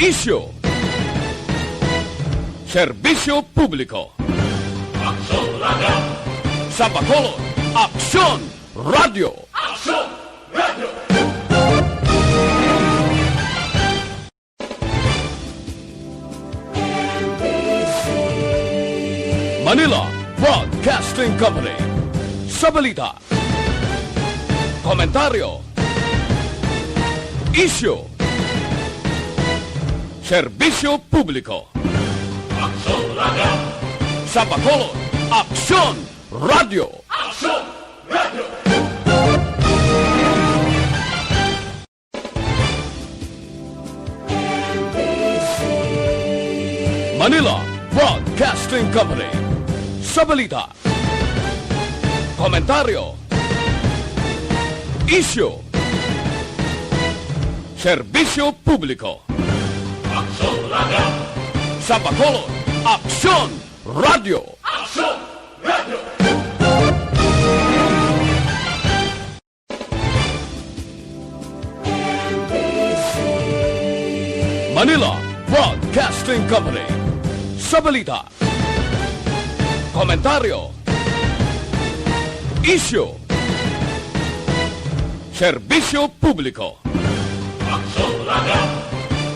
Isyu, serbisyo publiko. Aksyon Radio! Sa Bacolod, Aksyon Radio. Aksyon Radio! Manila Broadcasting Company. Sa balita, komentaryo, isyu, serbisyo publiko. Aksyon Radio! Sa Bacolod, Aksyon Radio. Aksyon Radio! Manila Broadcasting Company. Sa balita, komentaryo, isyu, serbisyo publiko. Aksyon Radio! Sa Bacolod, Aksyon Radio. Aksyon Radio! Manila Broadcasting Company. Sa balita, komentaryo, isyu, serbisyo publiko. Aksyon Radio!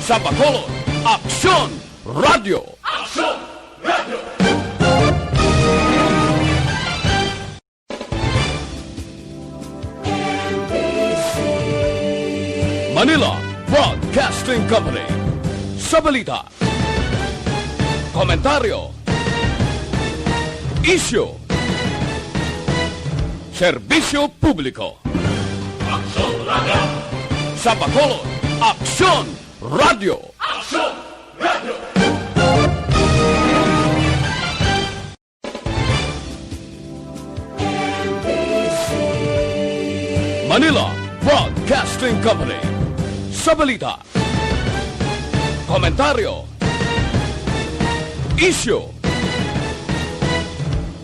Sa Bacolod, Aksyon Radio. Aksyon Radio! Manila Broadcasting Company. Sa balita, komentaryo, isyu, serbisyo publiko. Aksyon Radio! Sa Bacolod, Aksyon Radio. Aksyon Radio! Manila Broadcasting Company. Sa balita, komentaryo, isyu,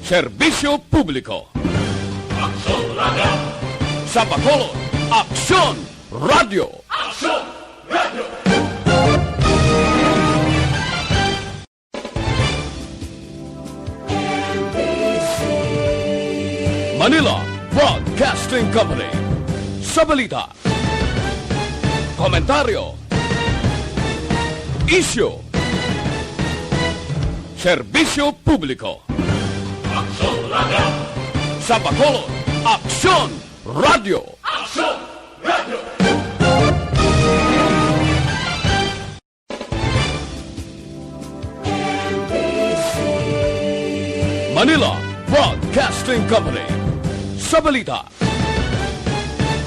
serbisyo publiko. Aksyon Radio! Sa Bacolod, Aksyon Radio. Aksyon Radio! Manila Broadcasting Company. Sa balita, komentaryo, isyu, serbisyo publiko. Aksyon Radio! Sa Bacolod, Aksyon Radio. Aksyon Radio! Manila Broadcasting Company. Sa balita,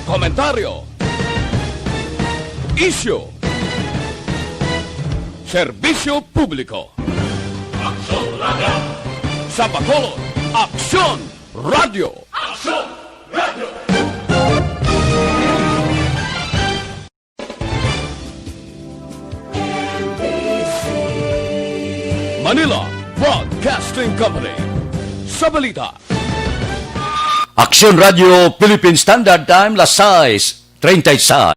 komentaryo, isyu, serbisyo publiko. Aksyon Radio! Sa Bacolod, Aksyon Radio. Aksyon Radio! Manila Broadcasting Company. Sa balita, Aksyon Radio Philippine Standard Time, las 6:36.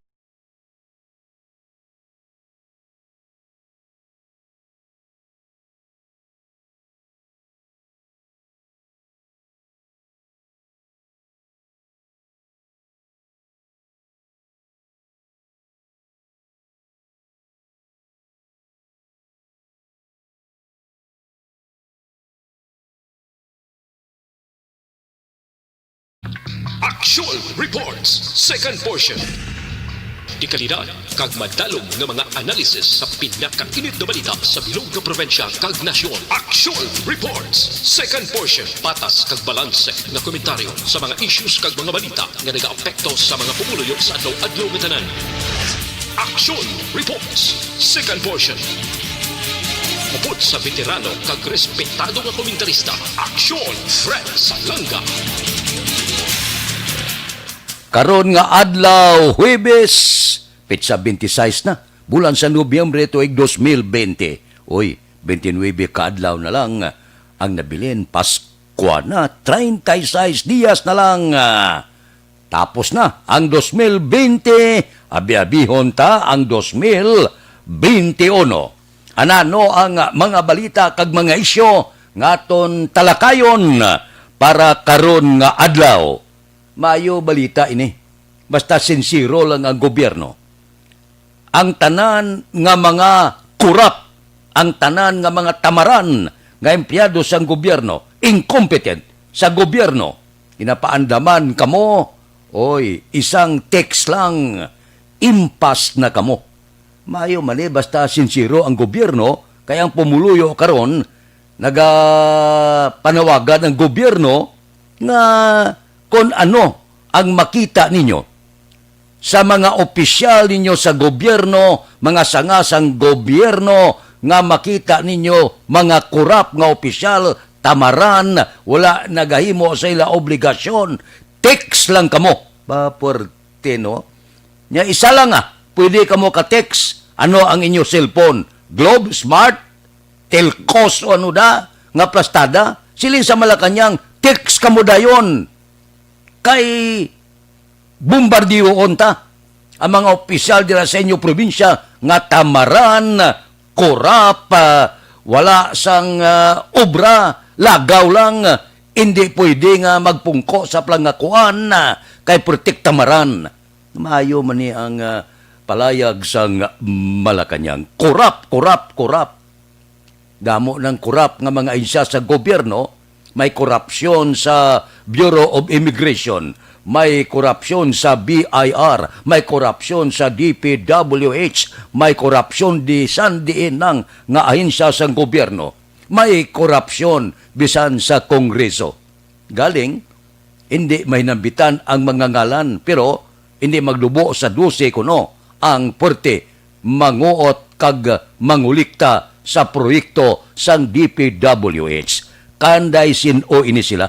Action Reports, second portion. Di kalidad, kag madalong ng mga analisis sa pinakainit na balita sa bilog na probinsya kag nasyon. Action Reports, second portion. Patas kag balanse na komentaryo sa mga issues kag mga balita nga nagaapekto sa mga pumuluyo sa adlaw-adlaw nga tanan. Action Reports, second portion. Upod sa veterano kag respetado nga komentarista, Action Fred Salanga. Karon nga adlaw, Huwebes, petsa 26 na, bulan sa Nobyembre tuig 2020. Uy, 29 ka adlaw na lang ang nabilin, Pasko na, 36 dias na lang. Tapos na ang 2020, abi-abihon ta ang 2021. 21. Anano ang mga balita kag mga isyo ngaton talakayon para karon nga adlaw. Mayo balita ini. Basta sincero lang ang gobyerno. Ang tanan nga mga kurap, ang tanan nga mga tamaran nga empleyado sa gobyerno, incompetent sa gobyerno, inapaandaman kamo, oy, isang text lang, impas na kamo. Mayo mali, basta sincero ang gobyerno, kaya ang pumuluyo karon nagapanawagan ng gobyerno nga kung ano ang makita ninyo sa mga opisyal ninyo sa gobyerno, mga sangasang gobyerno, nga makita ninyo mga kurap nga opisyal, tamaran, wala nagahimo sa ila obligasyon, text lang kamo. Baporte, no? Nya isa lang pwede kamo ka-text. Ano ang inyo cellphone? Globe, Smart, Telcos o ano da, nga plastada. Silin sa Malacanang, text kamo dayon. Kay bombardiyo onta ang mga opisyal dira sa inyo probinsya nga tamaran, korap, wala sang obra, lagaw lang, hindi pwede nga magpungko sa plangakuan kay protek tamaran. Maayo man ni ang palayag sang Malacanang. Korap, korap, korap. Damo ng korap nga mga insya sa gobyerno, may korupsyon sa Bureau of Immigration, may korupsyon sa BIR, may korupsyon sa DPWH, may korupsyon di sandiin ng nga ahensya sa gobyerno, may korupsyon bisan sa Kongreso. Galing, hindi may nambitan ang mga ngalan, pero hindi maglubo sa 12 kuno ang porte manguot kag mangulikta sa proyekto sang DPWH. Kanday sino ini sila.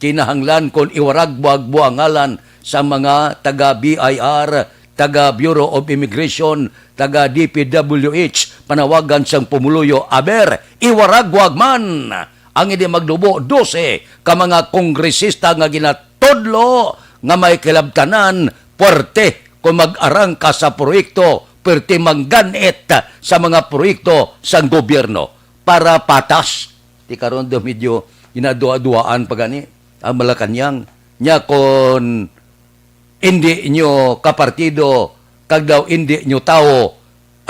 Kinahanglan kon iwarag buang-buangalan sa mga taga-BIR, taga-Bureau of Immigration, taga-DPWH, panawagan sang pumuluyo, aber, iwarag man ang hindi magdubo 12 ka mga kongresista nga ginatodlo nga may kilabtanan, puwerte kung mag-arang ka sa proyekto, puwerte mangganit sa mga proyekto sang gobyerno para patas. Di karon do medyo ginadua-duaan pa gani ang Malacanang nya kon hindi nyo kapartido kag daw hindi nyo tao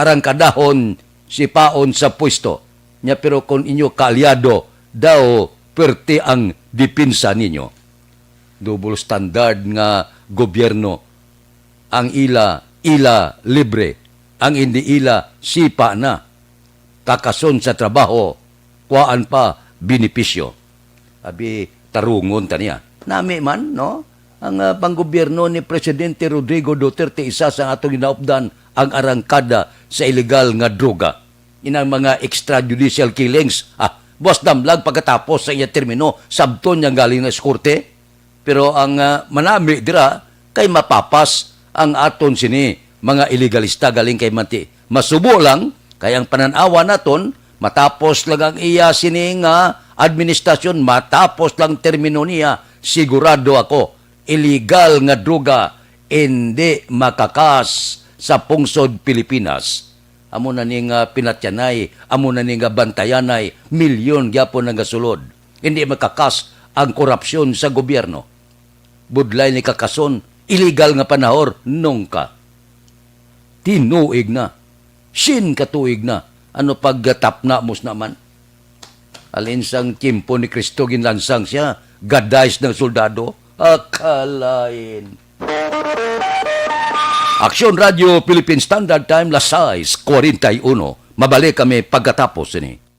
arang kadahon si paon sa pwesto nya, pero kon inyo kaalyado daw perti ang dipinsa ninyo. Double standard nga gobyerno. Ang ila libre, ang hindi ila sipa na, kakason sa trabaho, kuhaan pa benepisyo. Abi tarungon taniya. Nami man, no? Ang panggobyerno ni Presidente Rodrigo Duterte, isa sa atong ginaupdan ang arangkada sa illegal nga droga. Inang mga extrajudicial killings. Boss damlag pagkatapos sa iya termino, sabton niyang galing na korte. Pero ang manami dira, kay mapapas ang aton sini, mga illegalista galing kay Manti. Masubo lang, kay ang pananawa naton, matapos lang ang iya sini nga administrasyon, matapos lang termino niya, sigurado ako, illegal nga droga hindi makakas sa pungsod Pilipinas. Amo na ni nga pinatyanay, amo na ni nga bantayanay, milyon gyapon nga sulod. Hindi makakas ang korupsyon sa gobyerno. Budlay ni kakason, illegal nga panahor, nung ka. Tinuig na. Sin katuig na. Ano paggatap na mus naman? Alin sang timpo ni Kristo ginlansang siya, gadays ng soldado, akalain. Aksyon Radio Philippine Standard Time, las 6:41. Mabalik kami pagkatapos ini.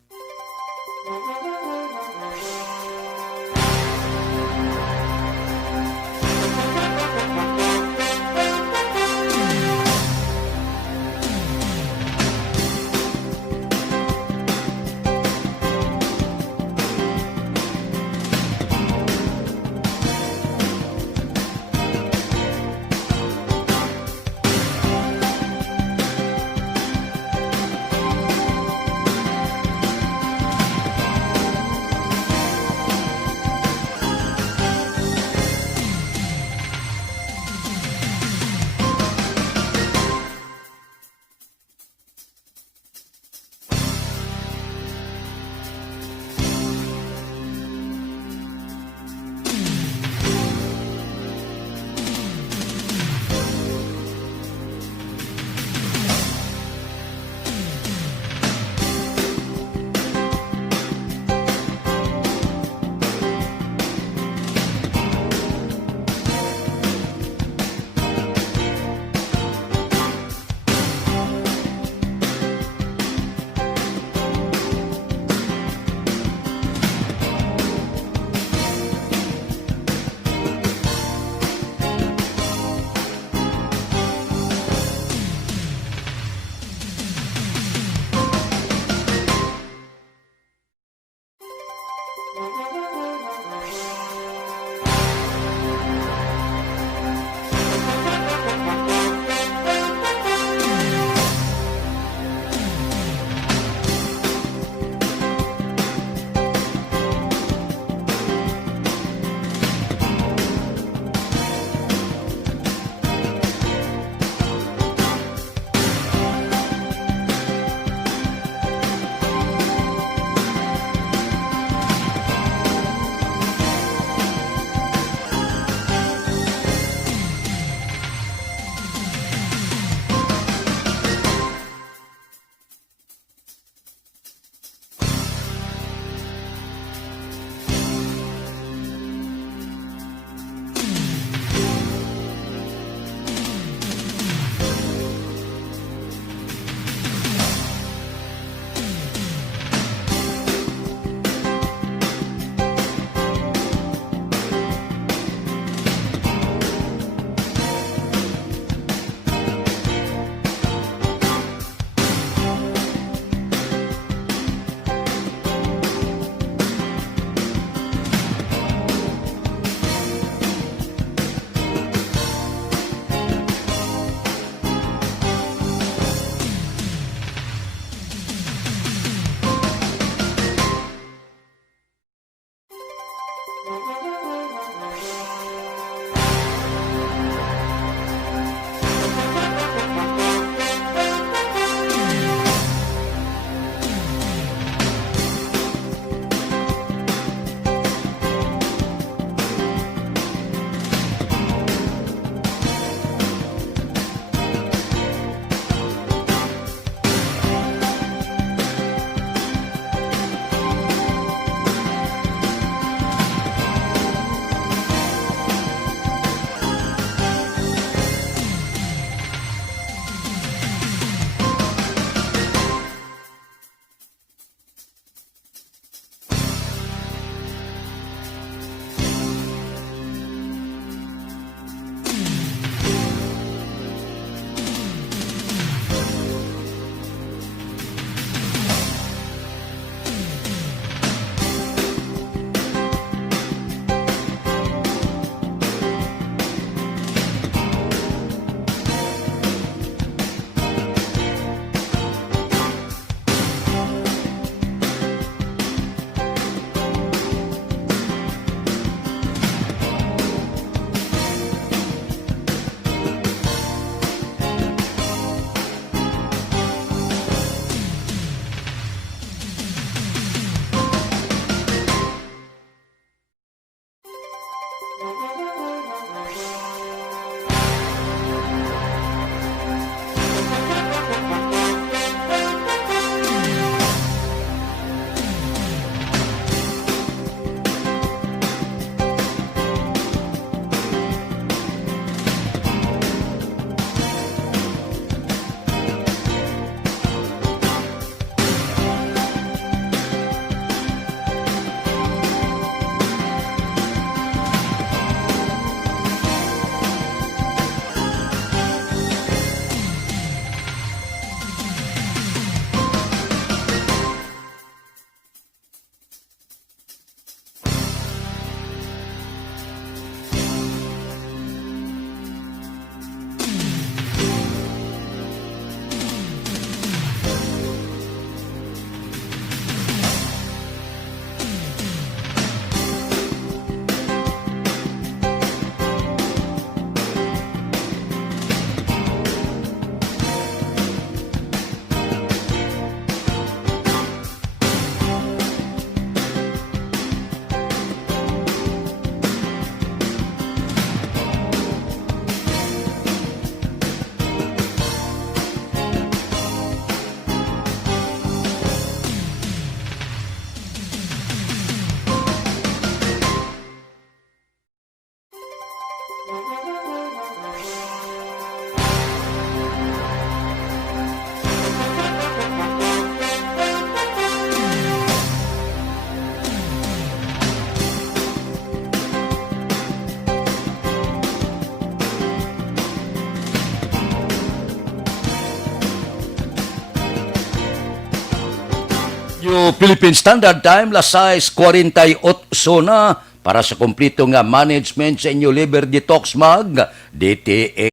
Yung Philippine Standard Time, las 6:48 na para sa kumplito nga management sa inyo Liber Detox Mag, DTX.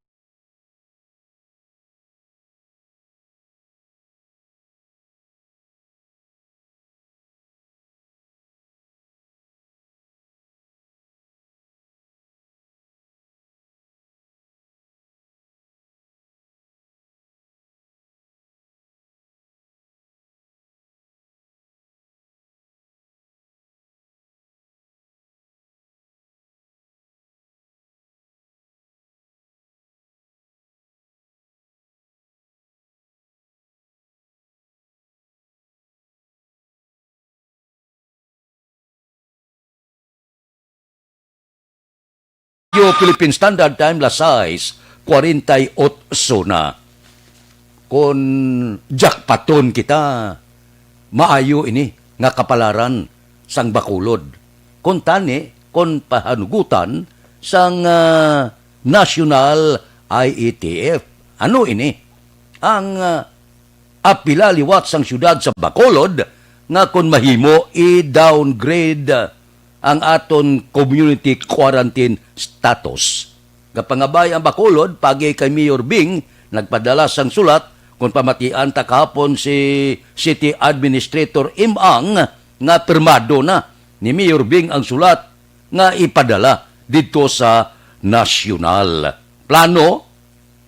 Yung Philippine Standard Time, las 6:48 na. Kung jackpaton kita, maayo ini nga kapalaran sang Bacolod. Kung tani, kung pahanugutan sang National IETF. Ano ini? Ang apila liwat sang syudad sa Bacolod nga kung mahimo i-downgrade ang aton community quarantine status. Kapangabay ang Bacolod, pagi kay Mayor Bing, nagpadala sang sulat kung pamatian ta kahapon si City Administrator Imang nga pirmado na ni Mayor Bing ang sulat nga ipadala dito sa nasyonal. Plano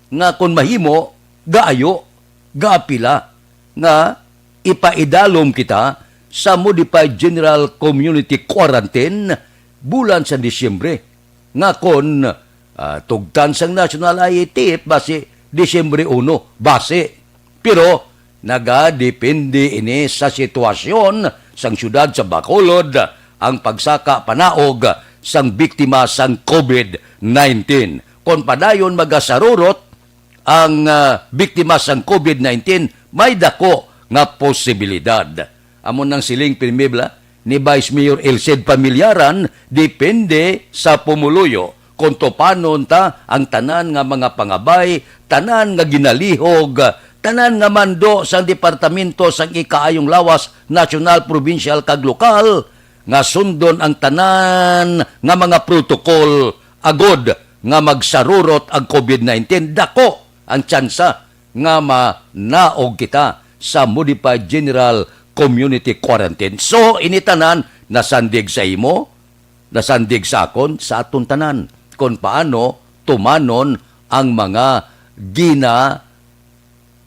nga kung mahimo, gaayo, gaapila nga ipaidalom kita sa Modified General Community Quarantine bulan sa Disyembre. Nga kon tugtan sang National IETF base Disyembre 1 base. Pero nagadepende ini sa sitwasyon sang syudad sa Bacolod ang pagsaka panaog sang biktima sang COVID-19. Kon padayon magasarurot ang biktima sang COVID-19 may dako nga posibilidad. Amon ng siling pinimibla ni Vice Mayor Elced Pamilyaran, depende sa pumuluyo kung topanon ta ang tanan nga mga pangabay, tanan nga ginalihog, tanan nga mando sa departamento sang ikaayong lawas, national, provincial, kag lokal, nga sundon ang tanan nga mga protokol agod nga magsarurot ang COVID-19. Dako ang tsansa nga manaog kita sa Modified General Community Quarantine. So, initanan, nasandig sa imo, nasandig sa akon, sa aton tanan. Kung paano tumanon ang mga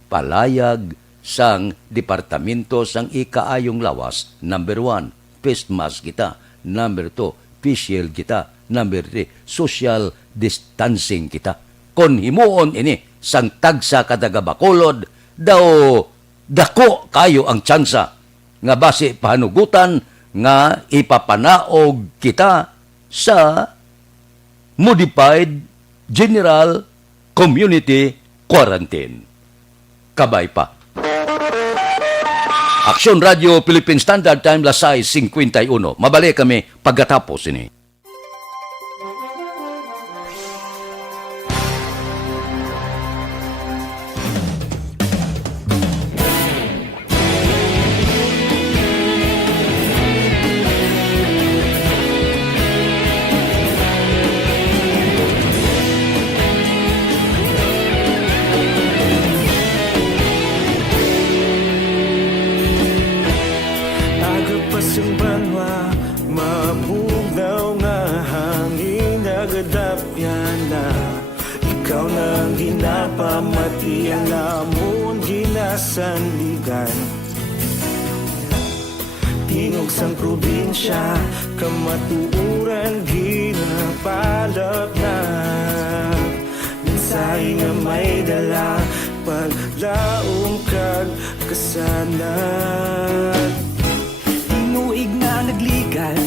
palayag sang Departamento sang Ikaayong Lawas. Number 1, face mask kita. Number 2, face shield kita. Number 3, social distancing kita. Kung himuon ini, sang tagsa kadaga Bacolod, daw dako kayo ang tsansa nga base pahanugutan nga ipapanaog kita sa Modified General Community Quarantine. Kabay pa. Aksyon Radio Philippine Standard Time, las 6:51. Mabalik kami pagkatapos ini. Mabugaw nga hangin nagadapyan na ikaw nang ginapamati ang amon ginasandigan. Tingog sang probinsya kamatuuran ginapalap na minsay nga may dala paglaom kag kasanan. Tinuig na nagligan,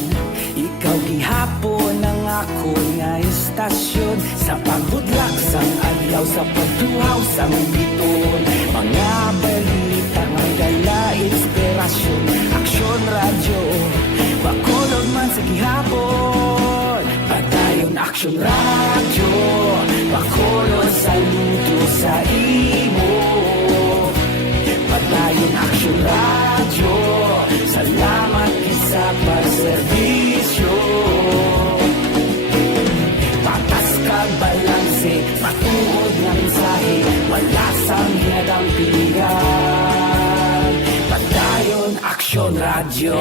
ikaw gihapon ang ako nga istasyon. Sa pagbudlak sang adlaw, sa pagduhaw sang biton, mga balita nga dala inspirasyon. Aksyon radyo, Bacolod man sa gihapon. Padayon Aksyon radyo, Bacolod saludo sa imo. Padayon Aksyon radyo, serbisyo. Patas kag balanse, matuod nga mensahe, wala sang hinadampingan. Padayon Aksyon Radio.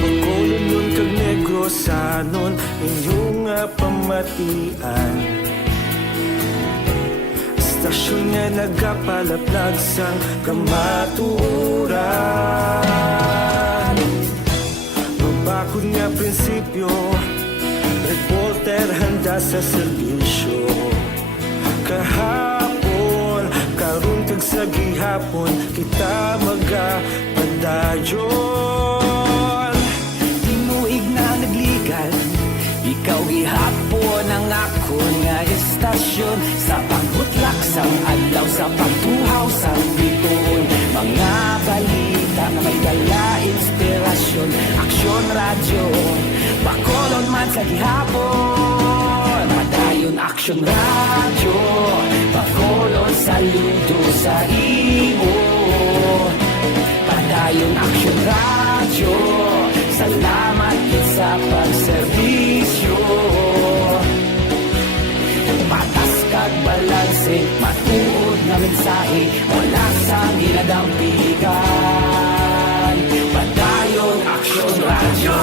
Pagkulunod kag negrosanon inyong pamatian. Stasyon nga nagapalaplag sang kamaturan. Mabakod nga prinsipyo, reporter handa sa serbisyo. Kahapon, karon kag sa gihapon, kita magapadayon. Tinuig na nagligan, ikaw gihapon ang akon nga istasyon. Sa pagbutlak sang adlaw, sa pagtuhaw sang bituon, mga balita na may dala inspirasyon. Aksyon Radio, Bacolod man sa gihapon. Padayon Aksyon Radio, Bacolod saludo sa imo. Padayon Aksyon Radio, salamat sa pagserbisyo. Patas kag balanse, matuod na mensahe, wala sang hinadampigan. Padayon Aksyon Radio.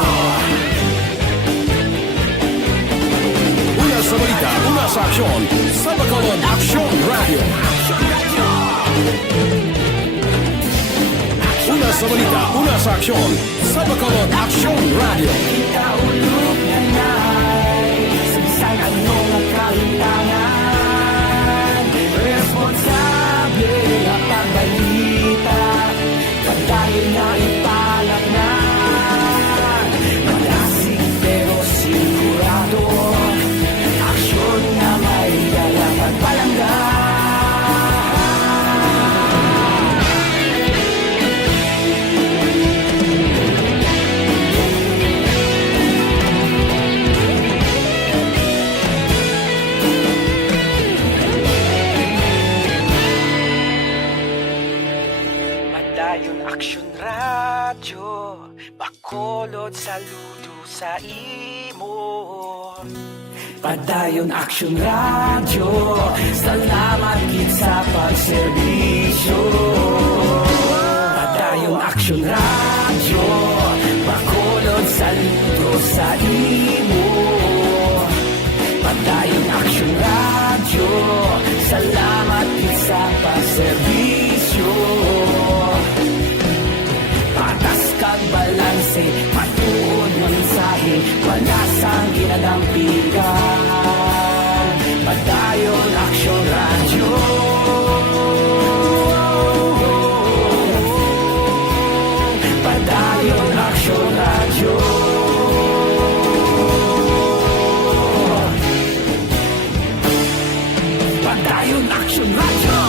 Una sa balita, una sa aksyon, sa Bacolod Aksyon Radio. Una sa balita, una sa aksyon, sa Bacolod Aksyon Radio. Kaulog na na'y sabisan anong nagkahintangan. Responsable na pagbalita, padayon na ipalat na. Malasig pero sigurado, aksyon na may dalang pagpalangga. Padayon Aksyon Radio, Bacolod saludo sa imo. Padayon Aksyon Radio, salamat gid sa pagserbisyo. Padayon Aksyon Radio, Bacolod saludo sa imo. Padayon Aksyon Radio, salamat gid sa pagserbisyo. Patas kag balanse, matuod nga mensahe, wala sang ginadampigan. Padayon Aksyon Radio. Padayon Aksyon Radio. Padayon Aksyon Radio.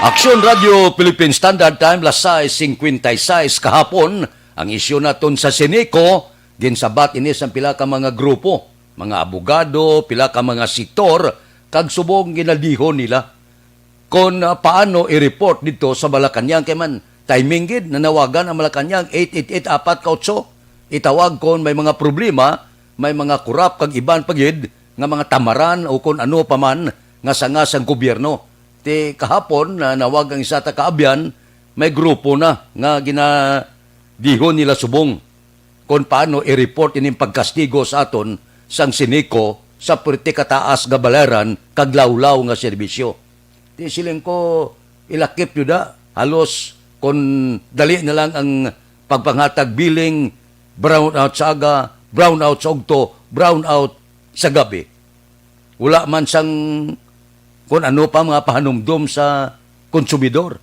Aksyon Radio Philippine Standard Time, las 6:56 kahapon. Ang isyu naton sa Sineco, ginsabat inis ang pila ka mga grupo, mga abogado, pila ka mga sektor, kag subong ginaldihon nila kung paano i-report dito sa Malacañang. Kaya man, timing gid, nanawagan ang Malacañang 888-448. Itawag kung may mga problema, may mga kurap kag iban pagid, nga mga tamaran o kung ano paman nga sangasang gobyerno. Ti kahapon na nawag ang isa ta kaabyan, may grupo na nga ginadihon nila subong kung paano i-report ining pagkastigo sa aton sang Sineco sa perti kataas nga balaran kag lawlaw nga serbisyo. Ti siling ko ilakip yuda halos kung dali na lang ang pagpangatag billing, brownout sa aga, brownout sa ugto, brownout sa gabi. Wala man sang kung ano pa mga pahanumdum sa konsumidor.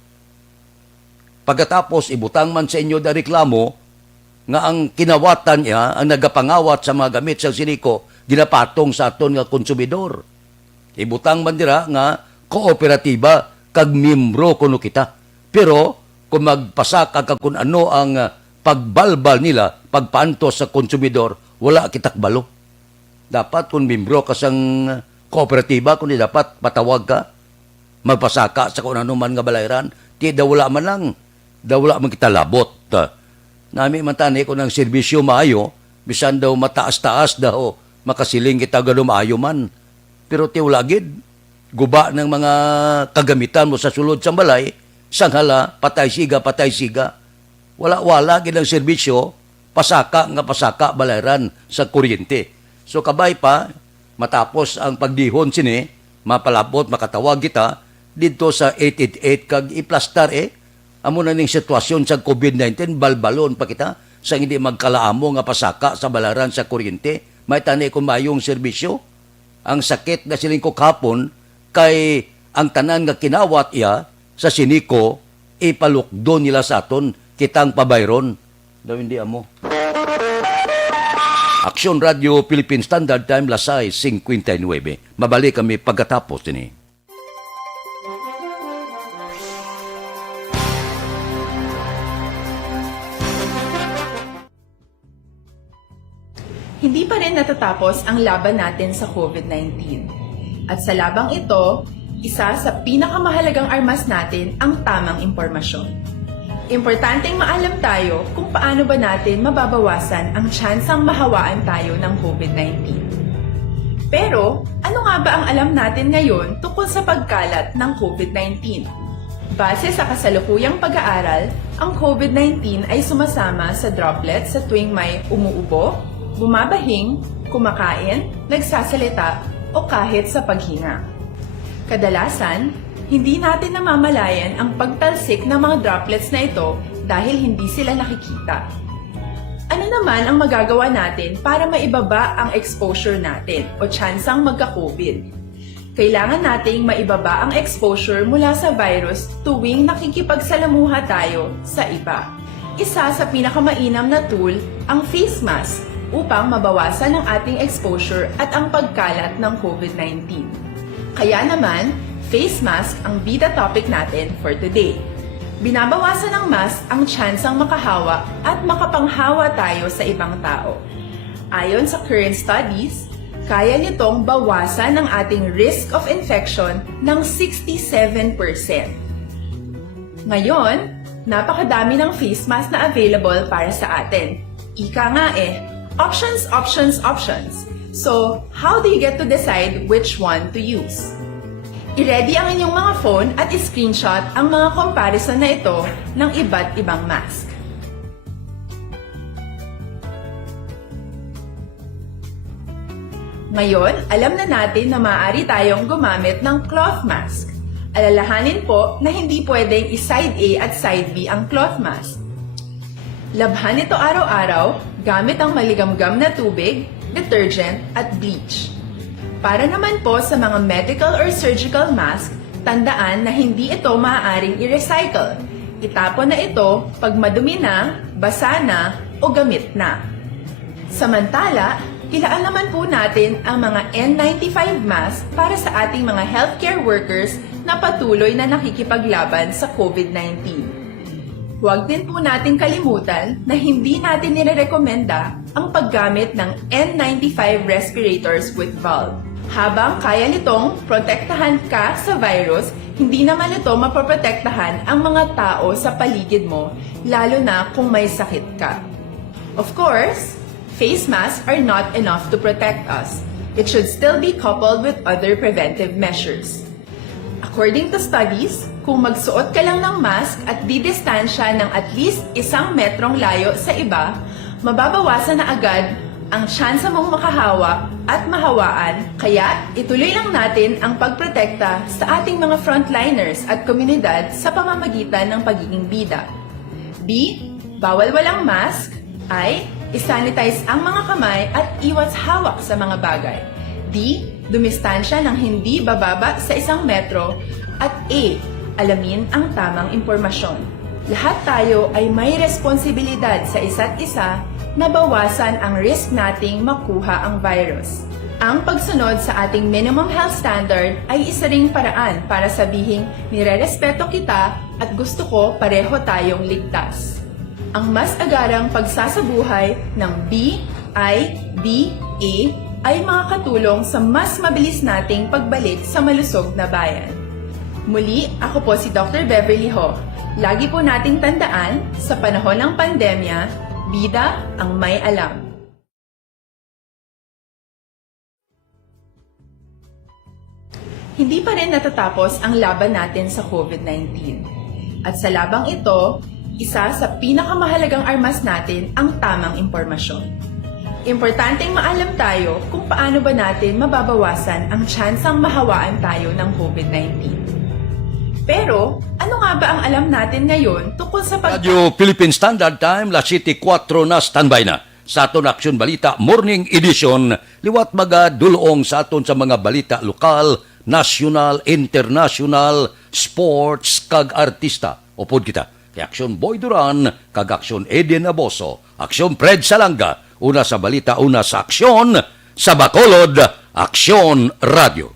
Pagkatapos, ibutang man sa inyo da reklamo nga ang kinawatan niya, ang nagapangawat sa mga gamit sa Sineco, ginapatong sa aton nga konsumidor. Ibutang man dira nga kooperatiba kag miyembro kuno kita. Pero kung magpasaka kag kun ano ang pagbalbal nila, pagpantos sa konsumidor, wala kitak balo. Dapat kung miyembro ka sang kooperatiba, kundi dapat patawag ka, magpasaka sa kung ano man nga balayran, di daw wala man lang, daw wala man kita labot. Nami man tani kung ang serbisyo maayo, bisan daw mataas-taas daw, makasiling kita gano maayo man. Pero ti wala gid, guba ng mga kagamitan mo sa sulod sa balay, sanghala, patay siga. Wala-wala gid ang serbisyo, pasaka balayran sa kuryente. So kabay pa, matapos ang pagdihon sini, mapalabot, makatawag kita, dito sa 888 kag iplastar amo na ning sitwasyon sa COVID-19, balbalon pa kita, sa hindi magkalaamo nga pasaka sa balaran sa kuryente, may tani kung mayong serbisyo. Ang sakit na siling ko kapon, kay ang tanan nga kinawat iya, sa siniko, ipalukdo nila sa aton, kitang pabayron. Daw hindi amo. Aksyon Radio Philippine Standard Time, Lasay, 59. Mabalik kami pagkatapos ini. Hindi pa rin natatapos ang laban natin sa COVID-19. At sa labang ito, isa sa pinakamahalagang armas natin ang tamang impormasyon. Importanteng maalam tayo kung paano ba natin mababawasan ang tsansang mahawaan tayo ng COVID-19. Pero, ano nga ba ang alam natin ngayon tungkol sa pagkalat ng COVID-19? Base sa kasalukuyang pag-aaral, ang COVID-19 ay sumasama sa droplets sa tuwing may umuubo, bumabahing, kumakain, nagsasalita, o kahit sa paghinga. Kadalasan, hindi natin namamalayan ang pagtalsik ng mga droplets na ito dahil hindi sila nakikita. Ano naman ang magagawa natin para maibaba ang exposure natin o tsansang magka-COVID? Kailangan nating maibaba ang exposure mula sa virus tuwing nakikipagsalamuha tayo sa iba. Isa sa pinakamainam na tool ang face mask upang mabawasan ang ating exposure at ang pagkalat ng COVID-19. Kaya naman, face mask ang bida topic natin for today. Binabawasan ng mask ang tsansang makahawa at makapanghawa tayo sa ibang tao. Ayon sa current studies, kaya nitong bawasan ang ating risk of infection ng 67%. Ngayon, napakadami ng face mask na available para sa atin. Ika nga options, options, options. So, how do you get to decide which one to use? I-ready ang inyong mga phone at i-screenshot ang mga comparison na ito ng iba't ibang mask. Ngayon, alam na natin na maaari tayong gumamit ng cloth mask. Alalahanin po na hindi pwedeng i-side A at side B ang cloth mask. Labhan ito araw-araw gamit ang maligamgam na tubig, detergent at bleach. Para naman po sa mga medical or surgical mask, tandaan na hindi ito maaaring i-recycle. Itapon na ito pag madumi na, basa na, o gamit na. Samantala, ilaan naman po natin ang mga N95 mask para sa ating mga healthcare workers na patuloy na nakikipaglaban sa COVID-19. Huwag din po natin kalimutan na hindi natin nirerekomenda ang paggamit ng N95 respirators with valve. Habang kaya nitong protektahan ka sa virus, hindi naman ito mapoprotektahan ang mga tao sa paligid mo, lalo na kung may sakit ka. Of course, face masks are not enough to protect us. It should still be coupled with other preventive measures. According to studies, kung magsuot ka lang ng mask at didistansya ng at least 1 metrong layo sa iba, mababawasan na agad ang tsansa mong makahawa at mahawaan, kaya ituloy lang natin ang pagprotekta sa ating mga frontliners at komunidad sa pamamagitan ng pagiging bida. B. Bawal walang mask. I. Isanitize ang mga kamay at iwas hawak sa mga bagay. D. Dumistansya ng hindi bababa sa 1 metro. At A. Alamin ang tamang impormasyon. Lahat tayo ay may responsibilidad sa isa't isa na bawasan ang risk nating makuha ang virus. Ang pagsunod sa ating minimum health standard ay isa ring paraan para sabihing nirerespeto kita at gusto ko pareho tayong ligtas. Ang mas agarang pagsasabuhay ng BIDA ay makakatulong sa mas mabilis nating pagbalik sa malusog na bayan. Muli, ako po si Dr. Beverly Ho. Lagi po nating tandaan, sa panahon ng pandemya, bida ang may alam. Hindi pa rin natatapos ang laban natin sa COVID-19. At sa labang ito, isa sa pinakamahalagang armas natin ang tamang impormasyon. Importanteng maalam tayo kung paano ba natin mababawasan ang tsansang mahawaan tayo ng COVID-19. Pero, ano nga ba ang alam natin ngayon tungkol sa Radio Philippine Standard Time, La City 4 na standby na. Sa aton Aksyon Balita Morning Edition, liwat magadulong sa aton sa mga balita lokal, national, international, sports, kag artista. Upod kita, kay Aksyon Boy Duran, kag Aksyon Eden Aboso, Aksyon Fred Salanga, una sa balita, una sa aksyon, sa Bacolod, Aksyon Radio.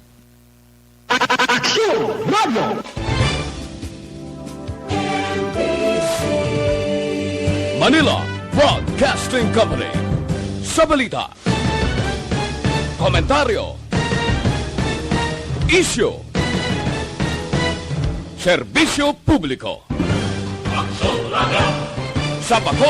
Manila Broadcasting Company. Sa balita, komentaryo, issue, serbisyo publiko. Aksyon Radio. Sa Bacolod,